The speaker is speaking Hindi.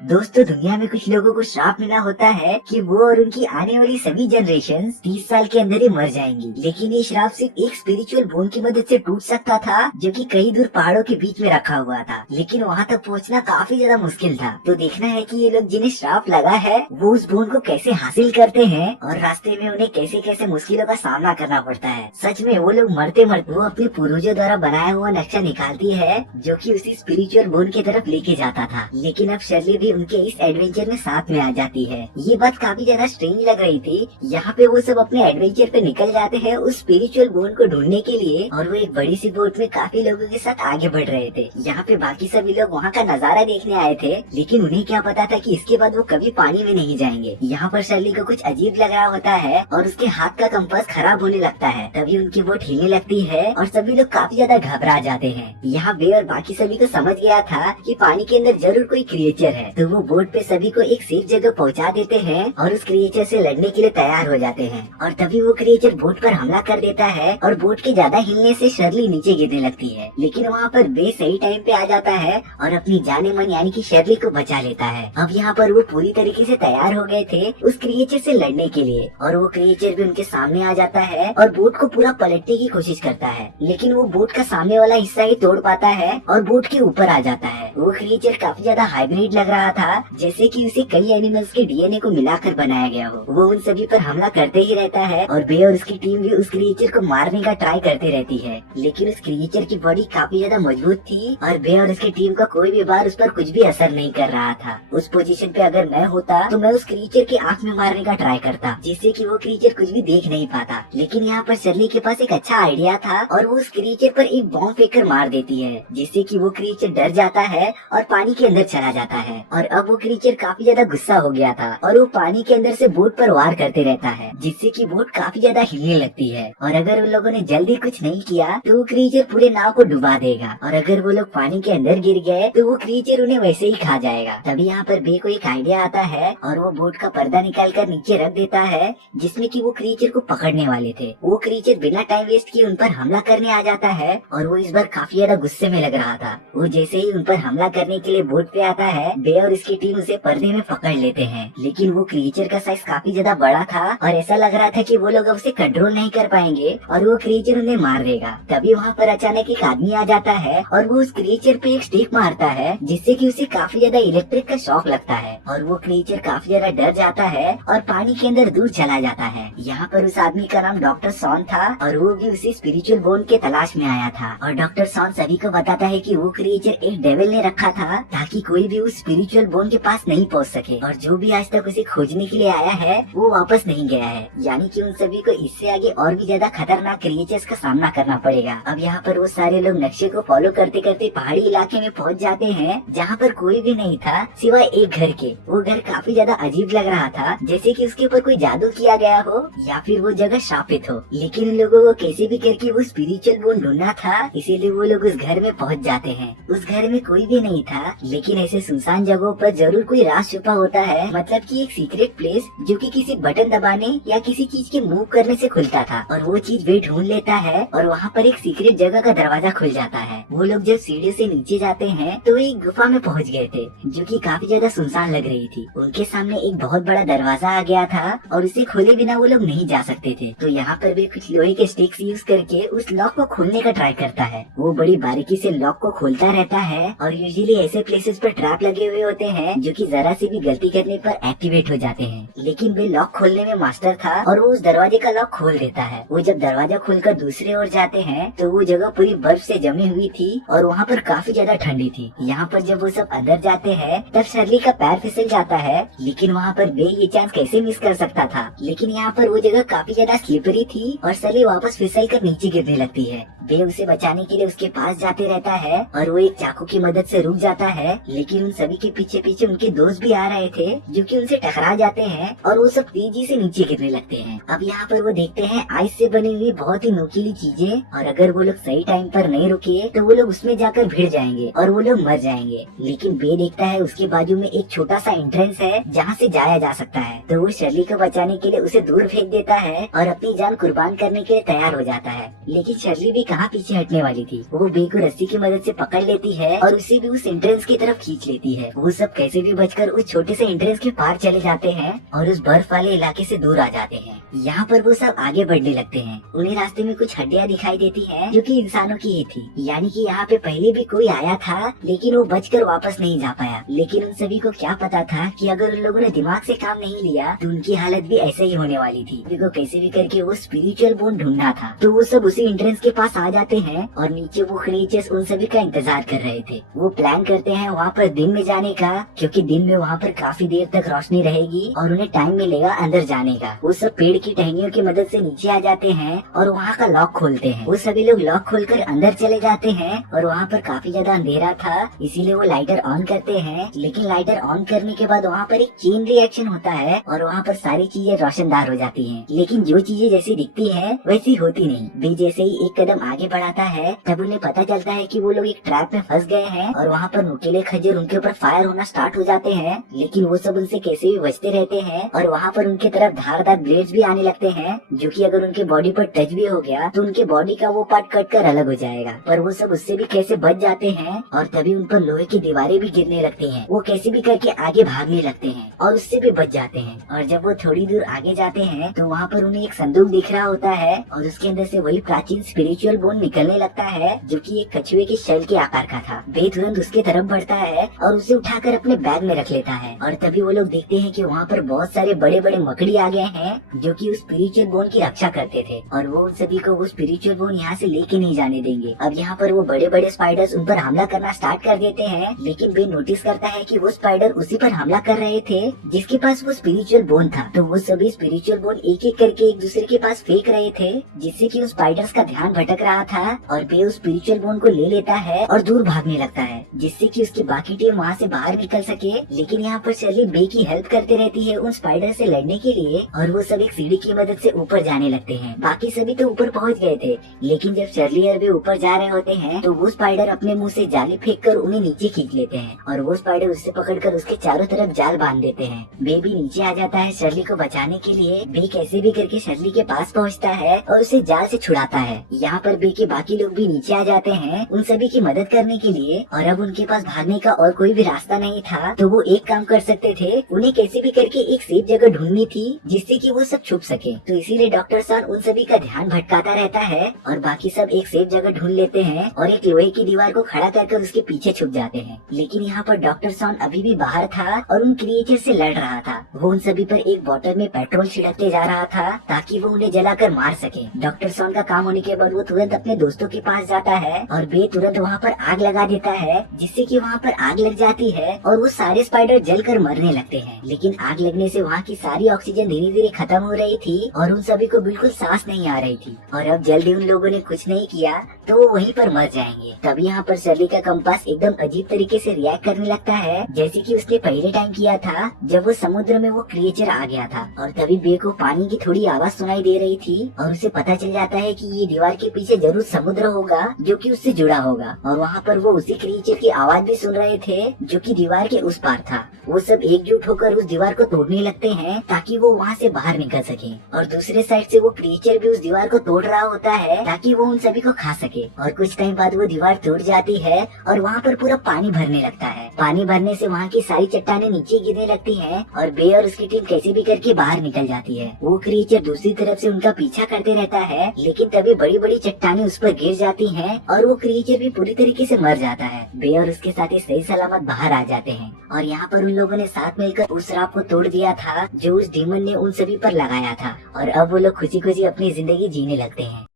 दोस्तों, दुनिया में कुछ लोगों को श्राप मिला होता है कि वो और उनकी आने वाली सभी जनरेशन 30 साल के अंदर ही मर जाएंगी। लेकिन ये श्राप सिर्फ एक स्पिरिचुअल बोन की मदद से टूट सकता था, जो कि कई दूर पहाड़ों के बीच में रखा हुआ था। लेकिन वहाँ तक पहुँचना काफी ज्यादा मुश्किल था। तो देखना है कि ये लोग जिन्हें श्राप लगा है वो उस बोन को कैसे हासिल करते हैं और रास्ते में उन्हें कैसे कैसे मुश्किलों का सामना करना पड़ता है। सच में वो लोग मरते मरते वो अपने पूर्वजों द्वारा बनाया हुआ नक्शा निकालती है, जो कि उसी स्पिरिचुअल बोन की तरफ लेके जाता था। लेकिन अब शर्ली भी उनके इस एडवेंचर में साथ में आ जाती है। ये बात काफी ज्यादा स्ट्रेंज लग रही थी। यहाँ पे वो सब अपने एडवेंचर पे निकल जाते हैं उस स्पिरिचुअल बोन को ढूंढने के लिए, और वो एक बड़ी सी बोट में काफी लोगों के साथ आगे बढ़ रहे थे। यहाँ पे बाकी सभी लोग वहाँ का नजारा देखने आए थे, लेकिन उन्हें क्या पता था कि इसके बाद वो कभी पानी में नहीं जाएंगे। यहाँ पर शर्ली को कुछ अजीब लग रहा होता है और उसके हाथ का कंपास खराब होने लगता है। तभी उनकी बोट हिलने लगती है और सभी लोग काफी ज्यादा घबरा जाते हैं। यहाँ बे और बाकी सभी को समझ गया था कि पानी के अंदर जरूर कोई क्रिएचर है, तो वो बोट पे सभी को एक सेफ जगह पहुंचा देते हैं और उस क्रिएचर से लड़ने के लिए तैयार हो जाते हैं। और तभी वो क्रिएचर बोट पर हमला कर देता है और बोट के ज्यादा हिलने से शर्ली नीचे गिरने लगती है। लेकिन वहाँ पर बे सही टाइम पे आ जाता है और अपनी जाने मन यानी कि शर्ली को बचा लेता है। अब यहाँ पर वो पूरी तरीके से तैयार हो गए थे उस क्रिएचर से लड़ने के लिए, और वो क्रिएचर भी उनके सामने आ जाता है और बोट को पूरा पलटने की कोशिश करता है। लेकिन वो बोट का सामने वाला हिस्सा ही तोड़ पाता है और बोट के ऊपर आ जाता है। वो क्रिएचर काफी ज्यादा हाइब्रिड लग रहा था, जैसे कि उसे कई एनिमल्स के डीएनए को मिलाकर बनाया गया हो। वो उन सभी पर हमला करते ही रहता है और बे और उसकी टीम भी उस क्रिएचर को मारने का ट्राई करते रहती है। लेकिन उस क्रिएचर की बॉडी काफी ज्यादा मजबूत थी और बे और उसकी टीम का कोई भी बार उस पर कुछ भी असर नहीं कर रहा था। उस पोजीशन पे अगर मैं होता तो मैं उस क्रिएचर की आंख में मारने का ट्राई करता, जिससे कि वो क्रिएचर कुछ भी देख नहीं पाता। लेकिन यहाँ पर शर्ली के पास एक अच्छा आइडिया था और वो उस क्रिएचर पर एक बॉम्ब फेंककर मार देती है, जिससे कि वो क्रिएचर डर जाता है और पानी के अंदर चला जाता है। और अब वो क्रिएचर काफी ज्यादा गुस्सा हो गया था और वो पानी के अंदर से बोट पर वार करते रहता है, जिससे कि बोट काफी ज्यादा हिलने लगती है। और अगर उन लोगों ने जल्दी कुछ नहीं किया तो वो क्रिएचर पूरे नाव को डुबा देगा, और अगर वो लोग पानी के अंदर गिर गए तो वो क्रिएचर उन्हें वैसे ही खा जाएगा। तभी यहाँ पर बे को एक आइडिया आता है और वो बोट का पर्दा निकाल कर नीचे रख देता है, जिसमें कि वो क्रिएचर को पकड़ने वाले थे। वो क्रिएचर बिना टाइम वेस्ट किए उन पर हमला करने आ जाता है और वो इस बार काफी ज्यादा गुस्से में लग रहा था। वो जैसे ही उन पर हमला करने के लिए बोट पे आता है, बे और इसकी टीम उसे पर्दे में पकड़ लेते हैं। लेकिन वो क्रिएचर का साइज काफी ज्यादा बड़ा था और ऐसा लग रहा था कि वो लोग अब उसे कंट्रोल नहीं कर पाएंगे और वो क्रिएचर उन्हें मार देगा। तभी वहाँ पर अचानक एक आदमी आ जाता है और वो उस क्रिएचर पे एक स्टिक मारता है, जिससे कि उसे काफी ज्यादा इलेक्ट्रिक का शॉक लगता है और वो क्रिएचर काफी ज्यादा डर जाता है और पानी के अंदर दूर चला जाता है। यहाँ पर उस आदमी का नाम डॉक्टर सॉन था और वो भी उसी स्पिरिचुअल बोन के तलाश में आया था। और डॉक्टर सॉन सभी को बताता है कि वो क्रिएचर एक डेविल ने रखा था ताकि कोई भी उस स्पिरिचुअल बोन के पास नहीं पहुँच सके, और जो भी आज तक उसे खोजने के लिए आया है वो वापस नहीं गया है। यानी कि उन सभी को इससे आगे और भी ज्यादा खतरनाक क्रिएचर्स का सामना करना पड़ेगा। अब यहाँ पर वो सारे लोग नक्शे को फॉलो करते करते पहाड़ी इलाके में पहुँच जाते हैं, जहाँ पर कोई भी नहीं था सिवाय एक घर के। वो घर काफी ज्यादा अजीब लग रहा था, जैसे कि उसके ऊपर कोई जादू किया गया हो या फिर वो जगह शापित हो। लेकिन उन लोगों को कैसे भी करके वो स्पिरिचुअल बोन ढूंढना था, इसीलिए वो लोग उस घर में पहुँच जाते हैं। उस घर में कोई भी नहीं था, लेकिन ऐसे सुनसान जगहों पर जरूर कोई राज छुपा होता है, मतलब कि एक सीक्रेट प्लेस जो कि किसी बटन दबाने या किसी चीज के मूव करने से खुलता था। और वो चीज वे ढूंढ लेता है और वहाँ पर एक सीक्रेट जगह का दरवाजा खुल जाता है। वो लोग जब सीढ़ी से नीचे जाते हैं तो एक गुफा में पहुँच गए थे, जो कि काफी ज्यादा सुनसान लग रही थी। उनके सामने एक बहुत बड़ा दरवाजा आ गया था और उसे खोले बिना वो लोग नहीं जा सकते थे। तो यहाँ पर वे कुछ लोहे के स्टिक्स यूज करके उस लॉक को खोलने का ट्राई करता है। वो बड़ी बारीकी से लॉक को खोलता रहता है और यूजुअली ऐसे प्लेसेस पर ट्रैप लगे हुए होते हैं जो कि जरा सी भी गलती करने पर एक्टिवेट हो जाते हैं। लेकिन वे लॉक खोलने में मास्टर था और वो उस दरवाजे का लॉक खोल देता है। वो जब दरवाजा खोलकर दूसरी ओर जाते हैं तो वो जगह पूरी बर्फ से जमी हुई थी और वहाँ पर काफी ज्यादा ठंडी थी। यहाँ पर जब वो सब अंदर जाते हैं तब शर्ली का पैर फिसल जाता है, लेकिन वहाँ पर बे ये चांस कैसे मिस कर सकता था। लेकिन यहाँ पर वो जगह काफी ज्यादा स्लिपरी थी और शर्ली वापस फिसल कर नीचे गिरने लगती है। बे उसे बचाने के लिए उसके पास जाते रहता है और वो एक चाकू की मदद से रुक जाता है। लेकिन उन सभी के पीछे पीछे उनके दोस्त भी आ रहे थे, जो कि उनसे टकरा जाते हैं और वो सब तेजी से नीचे गिरने लगते हैं। अब यहाँ पर वो देखते हैं आइस से बनी हुई बहुत ही नोकीली चीजें, और अगर वो लोग सही टाइम पर नहीं रुके तो वो लोग उसमें जाकर भिड़ जाएंगे और वो लोग मर जाएंगे। लेकिन बे देखता है उसके बाजू में एक छोटा सा एंट्रेंस है जहाँ से जाया जा सकता है, तो वो शर्ली को बचाने के लिए उसे दूर फेंक देता है और अपनी जान कुर्बान करने के लिए तैयार हो जाता है। लेकिन शर्ली भी कहाँ पीछे हटने वाली थी। वो बे को रस्सी की मदद से पकड़ लेती है और उसे भी उस एंट्रेंस की तरफ खींच लेती है। वो वो सब कैसे भी बचकर उस छोटे से एंट्रेंस के पार चले जाते हैं और उस बर्फ वाले इलाके से दूर आ जाते हैं। यहाँ पर वो सब आगे बढ़ने लगते हैं। उन्हें रास्ते में कुछ हड्डियाँ दिखाई देती हैं जो कि इंसानों की ही थी, यानी कि यहाँ पे पहले भी कोई आया था लेकिन वो बचकर वापस नहीं जा पाया। लेकिन उन सभी को क्या पता था कि अगर उन लोगों ने दिमाग से काम नहीं लिया तो उनकी हालत भी ऐसे ही होने वाली थी। देखो कैसे भी करके वो स्पिरिचुअल बोन ढूंढना था। तो वो सब उसी एंट्रेंस के पास आ जाते हैं और नीचे वो क्रीचर्स उन सभी का इंतजार कर रहे थे। वो प्लान करते हैं वहाँ पर दिन में जाने का, क्योंकि दिन में वहाँ पर काफी देर तक रोशनी रहेगी और उन्हें टाइम मिलेगा अंदर जाने का। वो सब पेड़ की टहनियों की मदद से नीचे आ जाते हैं और वहाँ का लॉक खोलते हैं। वो सभी लोग लॉक खोलकर अंदर चले जाते हैं और वहाँ पर काफी ज्यादा अंधेरा था, इसीलिए वो लाइटर ऑन करते हैं। लेकिन लाइटर ऑन करने के बाद वहाँ पर एक चेन रिएक्शन होता है और वहाँ पर सारी चीजें रोशनदार हो जाती हैं। लेकिन जो चीजें जैसी दिखती है वैसी होती नहीं। बे जैसे ही एक कदम आगे बढ़ाता है तब उन्हें पता चलता है कि वो लोग एक ट्रैप में फंस गए हैं और वहाँ पर नुकीले खंजर उनके ऊपर फायर होना स्टार्ट हो जाते हैं। लेकिन वो सब उनसे कैसे भी बचते रहते हैं और वहाँ पर उनके तरफ धारदार ब्लेड्स भी आने लगते हैं, जो कि अगर उनके बॉडी पर टच भी हो गया तो उनके बॉडी का वो पार्ट कट कर अलग हो जाएगा। पर वो सब उससे भी कैसे बच जाते हैं और तभी उन पर लोहे की दीवारें भी गिरने लगती हैं। वो कैसे भी करके आगे भागने लगते हैं और उससे भी बच जाते हैं। और जब वो थोड़ी दूर आगे जाते हैं तो वहाँ पर उन्हें एक संदूक दिख रहा होता है और उसके अंदर से वही प्राचीन स्पिरिचुअल बोन निकलने लगता है, जो कि एक कछुए के शल के आकार का था। बे तुरंत उसके तरफ बढ़ता है और उसे उठाकर अपने बैग में रख लेता है। और तभी वो लोग देखते हैं कि वहाँ पर बहुत सारे बड़े बड़े मकड़ी आ गए हैं जो कि उस स्पिरिचुअल बोन की रक्षा करते थे और वो उन सभी को वो स्पिरिचुअल बोन यहाँ से लेके नहीं जाने देंगे। अब यहाँ पर वो बड़े बड़े स्पाइडर्स उन पर हमला करना स्टार्ट कर देते हैं, लेकिन बे नोटिस करता है कि वो स्पाइडर उसी पर हमला कर रहे थे जिसके पास वो स्पिरिचुअल बोन था। तो वो सभी स्पिरिचुअल बोन एक एक करके एक दूसरे के पास फेंक रहे थे, जिससे कि उस स्पाइडर्स का ध्यान भटक रहा था और बे उस स्पिरिचुअल बोन को ले लेता है और दूर भागने लगता है, जिससे कि उसकी बाकी टीम वहाँ से बाहर निकल सके। लेकिन यहाँ पर शर्ली बे की हेल्प करते रहती है उन स्पाइडर से लड़ने के लिए और वो सब एक सीढ़ी की मदद से ऊपर जाने लगते हैं। बाकी सभी तो ऊपर पहुँच गए थे, लेकिन जब शर्ली और बे ऊपर जा रहे होते हैं तो वो स्पाइडर अपने मुंह से जाली फेंक कर उन्हें नीचे खींच लेते हैं और वो स्पाइडर उससे पकड़कर उसके चारों तरफ जाल बांध देते हैं। बे भी नीचे आ जाता है शर्ली को बचाने के लिए। बे कैसे भी करके शर्ली के पास पहुँचता है और उसे जाल से छुड़ाता है। यहाँ पर बे के बाकी लोग भी नीचे आ जाते हैं उन सभी की मदद करने के लिए। और अब उनके पास भागने का और कोई भी रास्ता नहीं था, तो वो एक काम कर सकते थे, उन्हें कैसे भी करके एक सेफ जगह ढूंढनी थी जिससे कि वो सब छुप सके। तो इसीलिए डॉक्टर सान उन सभी का ध्यान भटकाता रहता है और बाकी सब एक सेफ जगह ढूंढ लेते हैं और एक लोहे की दीवार को खड़ा कर उसके पीछे छुप जाते हैं। लेकिन यहाँ पर डॉक्टर सान अभी भी बाहर था और उन क्रिएचर से लड़ रहा था। वो उन सभी पर एक बोतल में पेट्रोल छिड़कते जा रहा था ताकि वो उन्हें जलाकर मार सके। डॉक्टर सान का काम होने के बाद वो तुरंत अपने दोस्तों के पास जाता है और बे तुरंत वहाँ पर आग लगा देता है, जिससे कि वहाँ पर आग लग जाती है और वो सारे स्पाइडर जलकर मरने लगते हैं। लेकिन आग लगने से वहाँ की सारी ऑक्सीजन धीरे धीरे खत्म हो रही थी और उन सभी को बिल्कुल सांस नहीं आ रही थी और अब जल्दी उन लोगों ने कुछ नहीं किया तो वो वहीं पर मर जाएंगे। तब यहाँ पर शर्ली का कंपास एकदम अजीब तरीके से रिएक्ट करने लगता है, जैसे कि उसने पहले टाइम किया था जब वो समुद्र में वो क्रिएचर आ गया था। और तभी बे को पानी की थोड़ी आवाज सुनाई दे रही थी और उसे पता चल जाता है कि ये दीवार के पीछे जरूर समुद्र होगा जो कि उससे जुड़ा होगा। और वहाँ पर वो उसी क्रिएचर की आवाज भी सुन रहे थे जो कि दीवार के उस पार था। वो सब एकजुट होकर उस दीवार को तोड़ने लगते हैं ताकि वो वहाँ से बाहर निकल सके। और दूसरे साइड से वो क्रिएचर भी उस दीवार को तोड़ रहा होता है ताकि वो उन सभी को खा सके। और कुछ टाइम बाद वो दीवार टूट जाती है और वहाँ पर पूरा पानी भरने लगता है। पानी भरने से वहाँ की सारी चट्टानें नीचे गिरने लगती हैं और बे और उसकी टीम कैसे भी करके बाहर निकल जाती है। वो क्रिएचर दूसरी तरफ से उनका पीछा करते रहता है, लेकिन तभी बड़ी बड़ी चट्टानें उस पर गिर जाती हैं और वो क्रिएचर भी पूरी तरीके से मर जाता है। बे और उसके साथी सही सलामत बाहर आ जाते हैं और यहाँ पर उन लोगों ने साथ मिलकर उस श्राप को तोड़ दिया था जो उस डीमन ने उन सभी पर लगाया था और अब वो लोग खुशी खुशी अपनी जिंदगी जीने लगते हैं।